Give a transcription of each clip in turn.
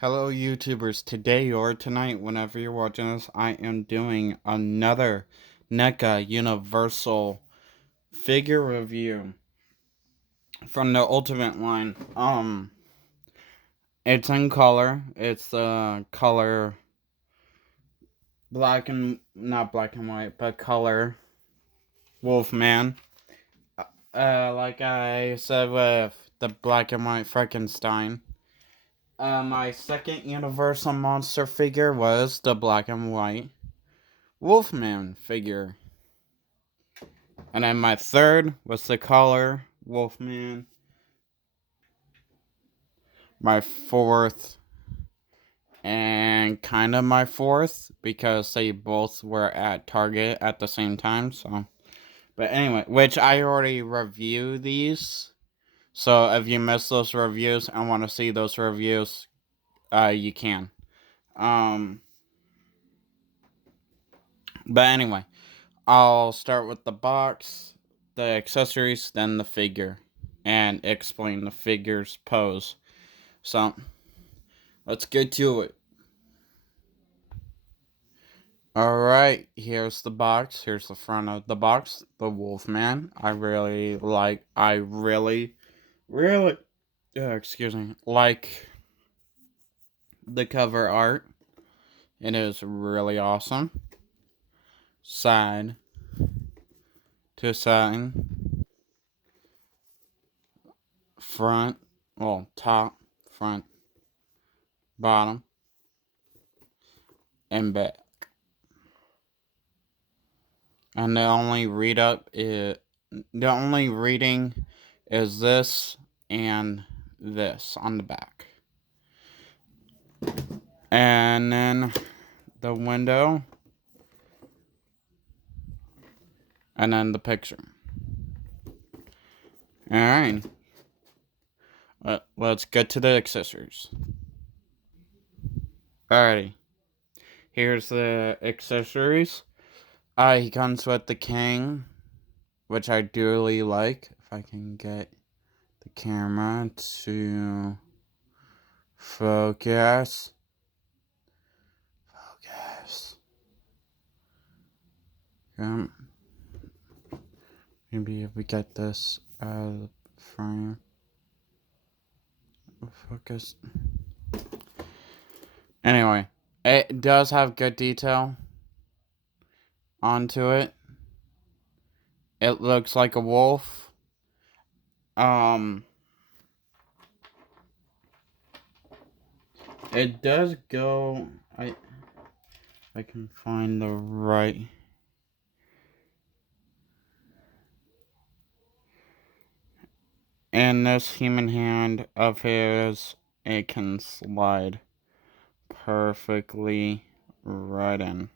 Hello, YouTubers. Today or tonight, whenever you're watching this, I am doing another NECA Universal figure review from the Ultimate line. It's in color. It's the color not black and white, but color Wolfman. Like I said with the black and white Frankenstein. My second Universal monster figure was the black and white Wolfman figure. And then my third was the color Wolfman. My fourth, and kind of my fourth, because they both were at Target at the same time. So, but anyway, which I already reviewed these. So if you missed those reviews and want to see those reviews, you can. But anyway, I'll start with the box, the accessories, then the figure, and explain the figure's pose. So, let's get to it. Alright, here's the box. Here's the front of the box. The Wolfman. Excuse me, like the cover art. It is really awesome. Side to side. Front. Well, top, front, bottom, and back. And the only reading is this and this on the back. And then the window. And then the picture. Alright. Let's get to the accessories. Alrighty. Here's the accessories. He comes with the king, which I dearly like. If I can get the camera to focus. Maybe if we get this frame. Focus. Anyway, it does have good detail onto it. It looks like a wolf. It does go. I can find the right. And this human hand of his, it can slide perfectly right in.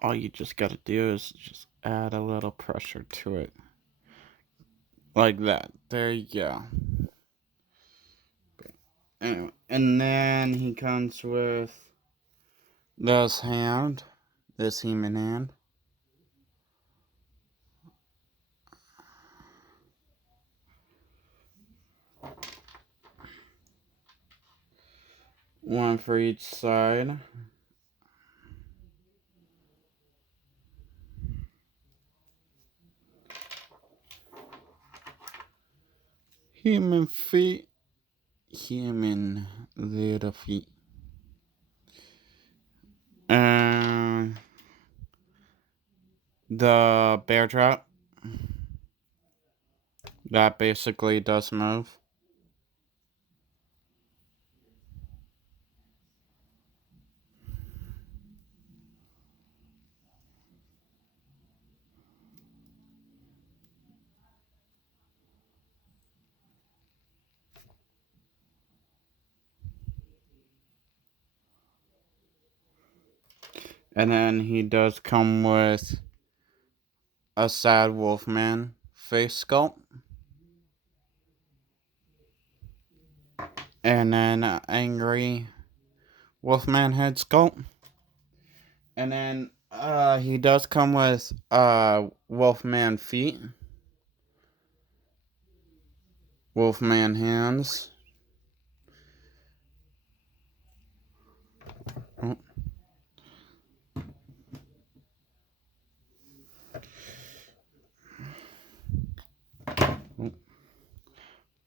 All you just gotta do is just add a little pressure to it. Like that. There you go. Anyway, and then he comes with this hand, this human hand. One for each side. Human feet. Human little feet. And the bear trap. That basically does move. And then he does come with a sad wolfman face sculpt. And then an angry wolfman head sculpt. And then he does come with wolfman feet. Wolfman hands.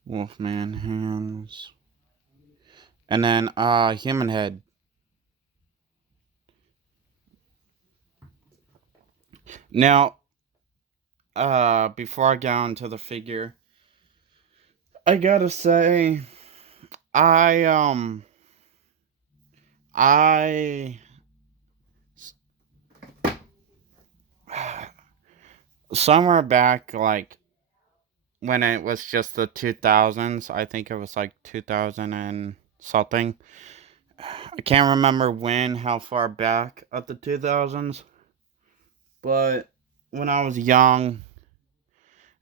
Wolfman hands. And then human head. Now, before I get into the figure, I gotta say I I somewhere back, like when it was just the 2000s, I think it was like 2000 and something. I can't remember how far back at the 2000s, but when I was young,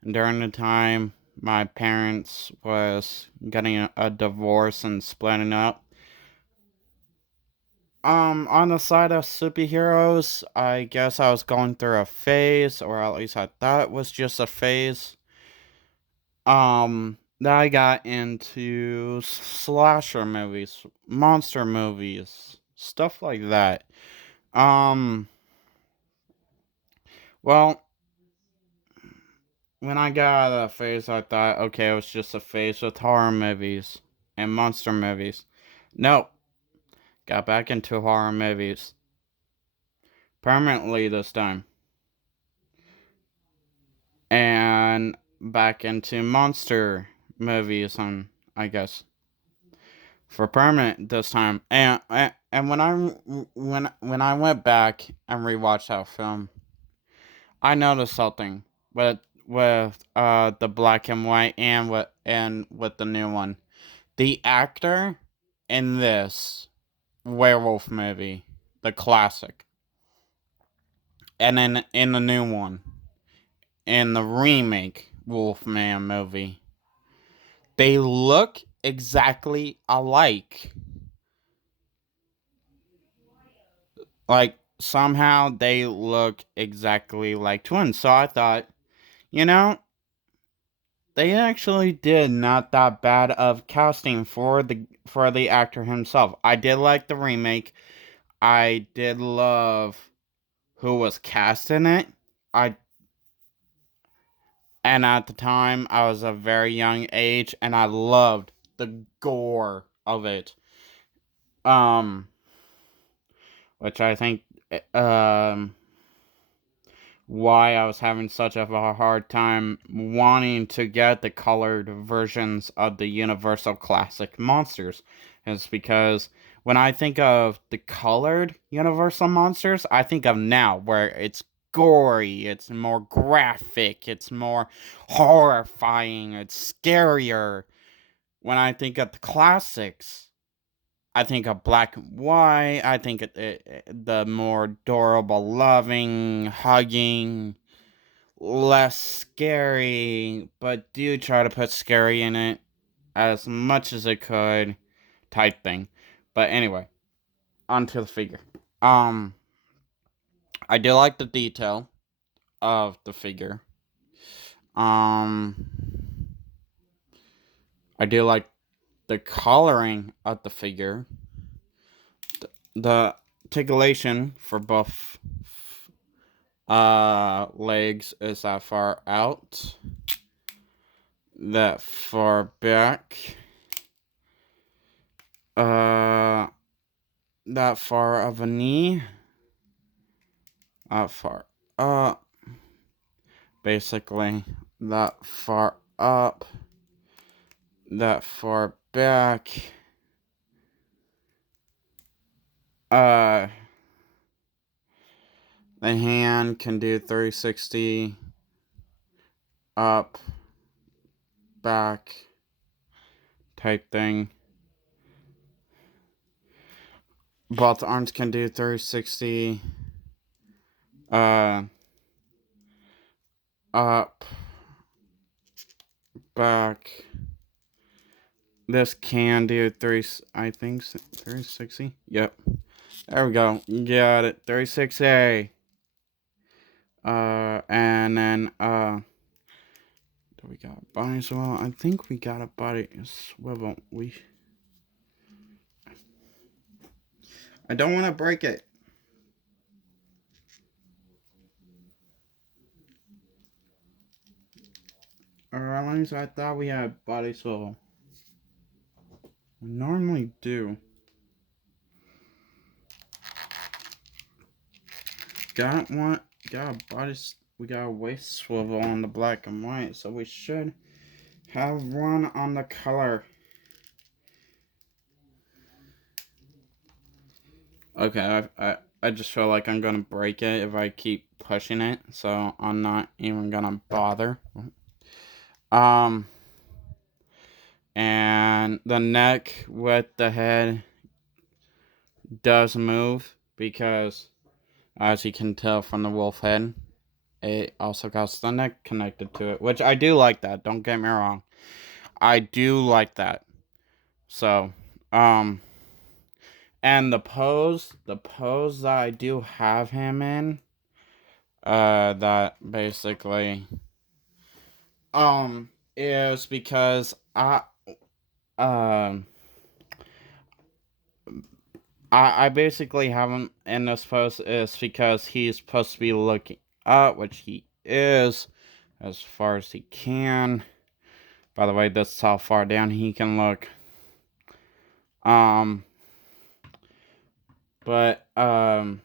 during the time my parents was getting a divorce and splitting up, on the side of superheroes, I guess I was going through a phase, or at least I thought it was just a phase. That I got into slasher movies, monster movies, stuff like that. Um, well, when I got out of that phase, I thought, okay, it was just a phase with horror movies and monster movies. No, got back into horror movies permanently this time, and back into monster movies, and I guess for permanent this time. And when I went back and rewatched that film, I noticed something with the black and white and with the new one. The actor in this werewolf movie, the classic, and then in the new one, in the remake Wolfman movie, they look exactly alike. Like, somehow they look exactly like twins. So I thought, you know, they actually did not that bad of casting for the actor himself. I did like the remake. I did love who was cast in it. I and at the time I was a very young age and I loved the gore of it. Um which I think um why I was having such of a hard time wanting to get the colored versions of the Universal Classic monsters is because when I think of the colored Universal monsters, I think of now where it's gory, it's more graphic, it's more horrifying, it's scarier. When I think of the classics, I think of black and white. I think the more adorable, loving, hugging, less scary, but do try to put scary in it as much as it could, type thing. But anyway, onto the figure. Um, I do like the detail of the figure. Um, I do like the coloring of the figure. The articulation for both legs is that far out, that far back, uh that far of a knee, that far up, basically that far up, that far back, uh the hand can do 360 up, back type thing. Both arms can do 360 up, back. This can do I think 360. Yep. There we go. You got it. 360. And then do we got body swivel? I think we got a body swivel. I don't want to break it. Airlines, I thought we had body swivel. We normally do. Got a body, we got a waist swivel on the black and white, so we should have one on the color. Okay, I just feel like I'm gonna break it if I keep pushing it, so I'm not even gonna bother. And the neck with the head does move because, as you can tell from the wolf head, it also got the neck connected to it, which I do like that. Don't get me wrong, I do like that. So, and the pose that I do have him in, that basically, is because um, I basically have him in this pose is because he's supposed to be looking up, which he is, as far as he can. By the way, this is how far down he can look. But I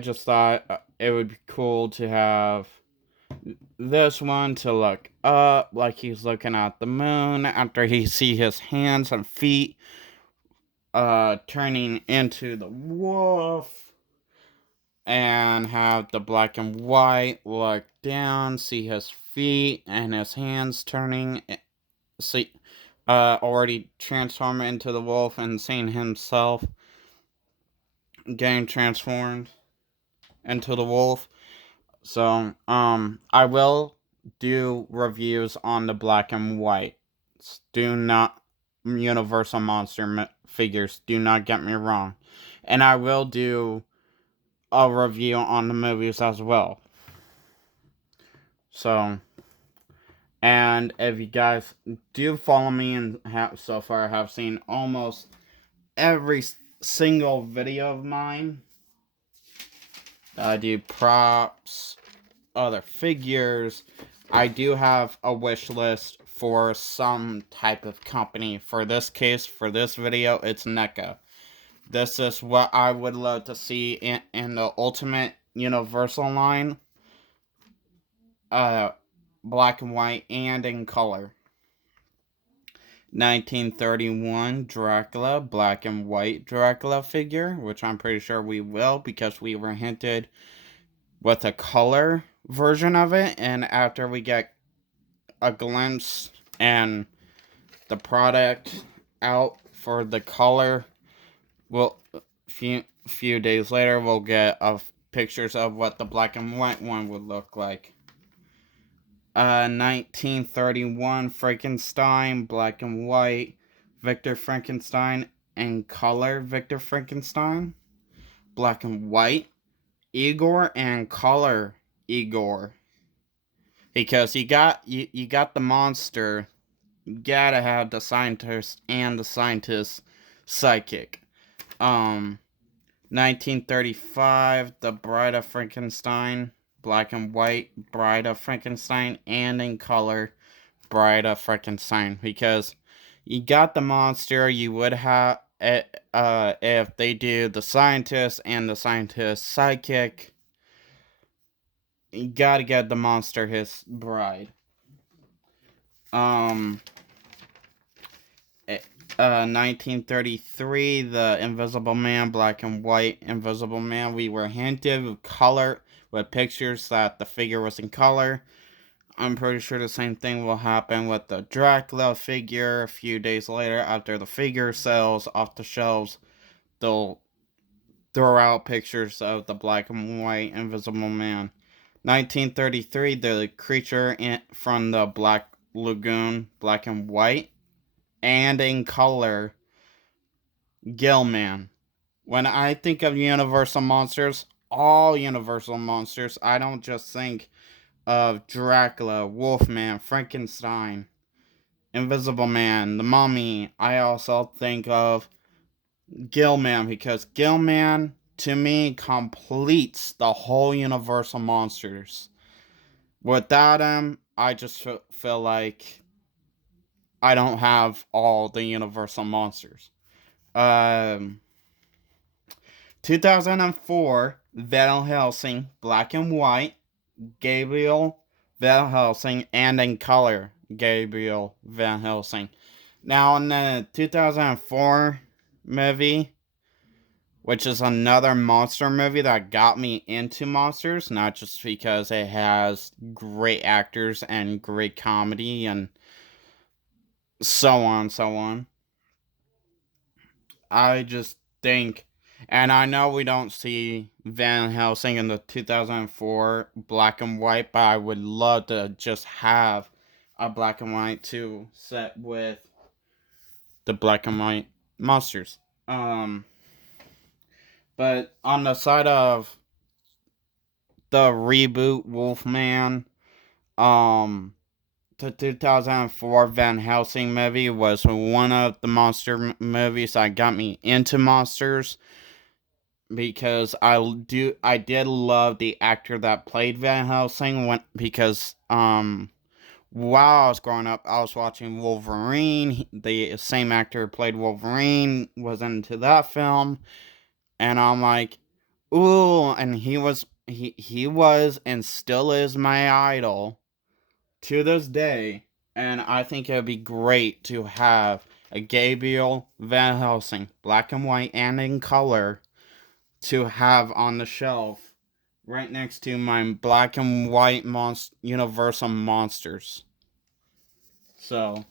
just thought it would be cool to have this one to look up like he's looking at the moon after he see his hands and feet turning into the wolf, and have the black and white look down, see his feet and his hands turning, see already transform into the wolf, and seeing himself getting transformed into the wolf. So, I will do reviews on the black and white. Do not, Universal Monster figures, do not get me wrong. And I will do a review on the movies as well. So, and if you guys do follow me and so far have seen almost every single video of mine, I do props, other figures. I do have a wish list for some type of company. For this case, for this video, it's Neca. This is what I would love to see in the Ultimate Universal line. Black and white and in color. 1931 Dracula, black and white Dracula figure, which I'm pretty sure we will because we were hinted with a color version of it, and after we get a glimpse and the product out for the color, we'll few days later we'll get pictures of what the black and white one would look like. 1931 Frankenstein, black and white Victor Frankenstein, and color Victor Frankenstein, black and white Igor, and color Igor. Because you got the monster, you gotta have the scientist and the scientist psychic. 1935 The Bride of Frankenstein, black and white Bride of Frankenstein, and in color Bride of Frankenstein. Because you got the monster, you would have if they do the scientist and the scientist psychic, you gotta get the monster his bride. 1933 The Invisible Man, black and white Invisible Man. We were hinted with color, with pictures that the figure was in color. I'm pretty sure the same thing will happen with the Dracula figure. A few days later, after the figure sells off the shelves, they'll throw out pictures of the black and white Invisible Man. 1933 The Creature from the Black Lagoon, black and white and in color Gillman. When I think of Universal Monsters, all Universal Monsters, I don't just think of Dracula, Wolfman, Frankenstein, Invisible Man, the Mummy. I also think of Gillman because Gillman, to me, completes the whole Universal Monsters. Without him, I just feel like I don't have all the Universal monsters. Um, 2004, Van Helsing, black and white, Gabriel Van Helsing, and in color, Gabriel Van Helsing. Now, in the 2004 movie, which is another monster movie that got me into monsters, not just because it has great actors and great comedy and so on, so on. I just think, and I know we don't see Van Helsing in the 2004 black and white, but I would love to just have a black and white too set with the black and white monsters. Um, but on the side of the reboot Wolfman, um, the 2004 Van Helsing movie was one of the monster movies that got me into monsters because I did love the actor that played Van Helsing because while I was growing up I was watching Wolverine. The same actor who played Wolverine was into that film, and I'm like, ooh, and he was and still is my idol to this day, and I think it would be great to have a Gabriel Van Helsing, black and white and in color, to have on the shelf right next to my black and white Universal monsters. So,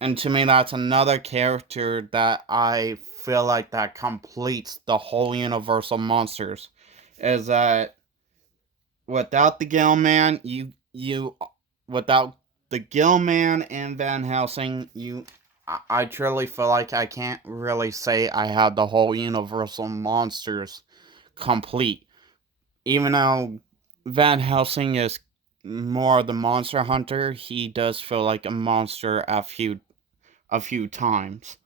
and to me, that's another character that I feel like that completes the whole Universal monsters. Is that without the Gill Man, you without the Gill Man and Van Helsing, I truly feel like I can't really say I have the whole Universal monsters complete. Even though Van Helsing is more the monster hunter, he does feel like a monster a few times.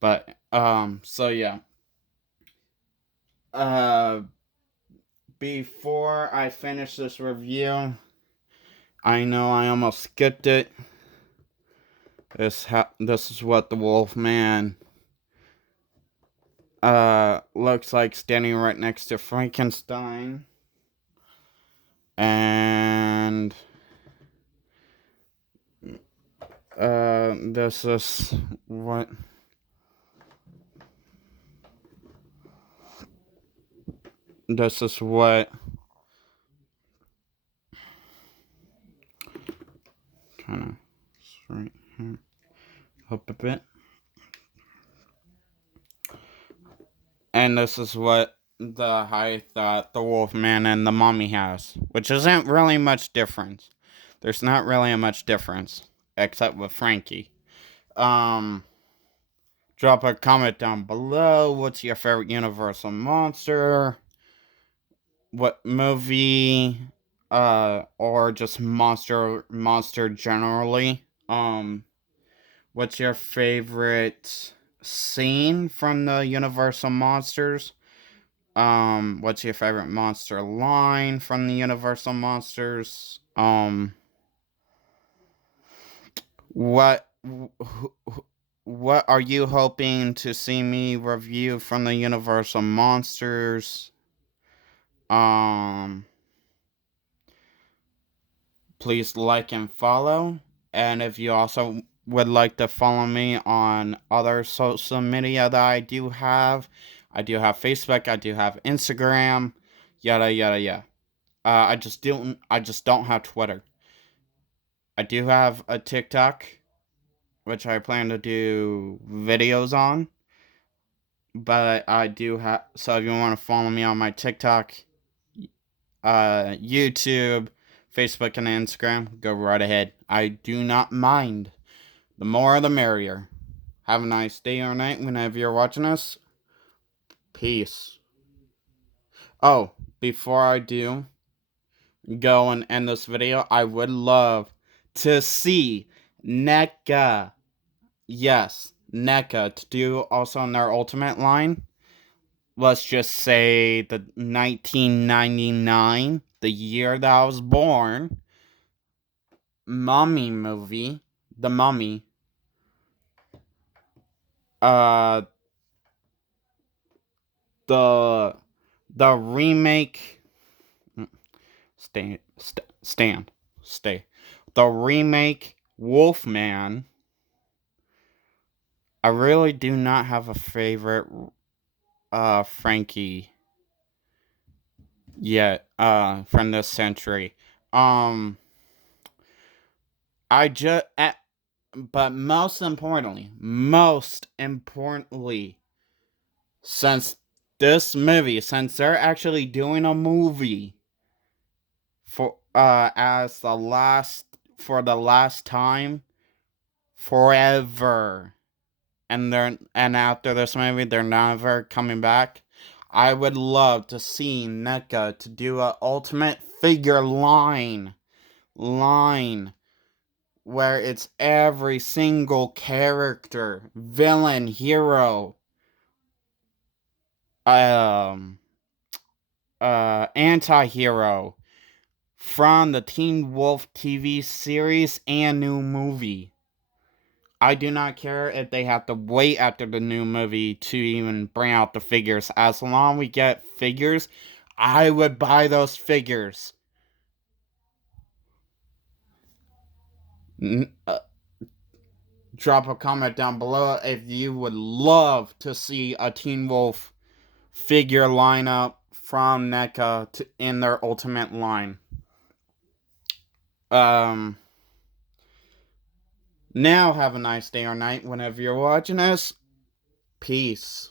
But so yeah. Uh Before I finish this review, I know I almost skipped it. This is what the Wolfman looks like standing right next to Frankenstein. And this is what this is what kind of right here up a bit. And this is what the height that the Wolfman and the Mummy has, which isn't really much difference. There's not really a much difference, except with Frankie. Um, Drop a comment down below. What's your favorite Universal monster? What movie? Or just monster generally? What's your favorite scene from the Universal monsters? What's your favorite monster line from the Universal monsters? What what are you hoping to see me review from the Universal monsters? Um, Please like and follow. And if you also would like to follow me on other social media that I do have Facebook, I do have Instagram, yada yada yada. I just don't have Twitter. I do have a TikTok, which I plan to do videos on. But I do have, so if you want to follow me on my TikTok, YouTube, Facebook, and Instagram, go right ahead. I do not mind. The more the merrier. Have a nice day or night whenever you're watching us. Peace. Oh, before I do go and end this video, I would love to see Neca. Yes, Neca to do also in their ultimate line. Let's just say the 1999 the year that I was born, Mummy movie, The Mummy, uh, the remake, stay, the remake Wolfman. I really do not have a favorite Frankie yet from this century. Um, I just but most importantly, since since they're actually doing a movie for as the last for the last time forever, and after this movie they're never coming back. I would love to see Neca to do a ultimate figure line where it's every single character, villain, hero, um anti-hero from the Teen Wolf TV series and new movie. I do not care if they have to wait after the new movie to even bring out the figures. As long as we get figures, I would buy those figures. N- uh, Drop a comment down below if you would love to see a Teen Wolf figure lineup from NECA in their ultimate line. Um, Now have a nice day or night whenever you're watching this. Peace.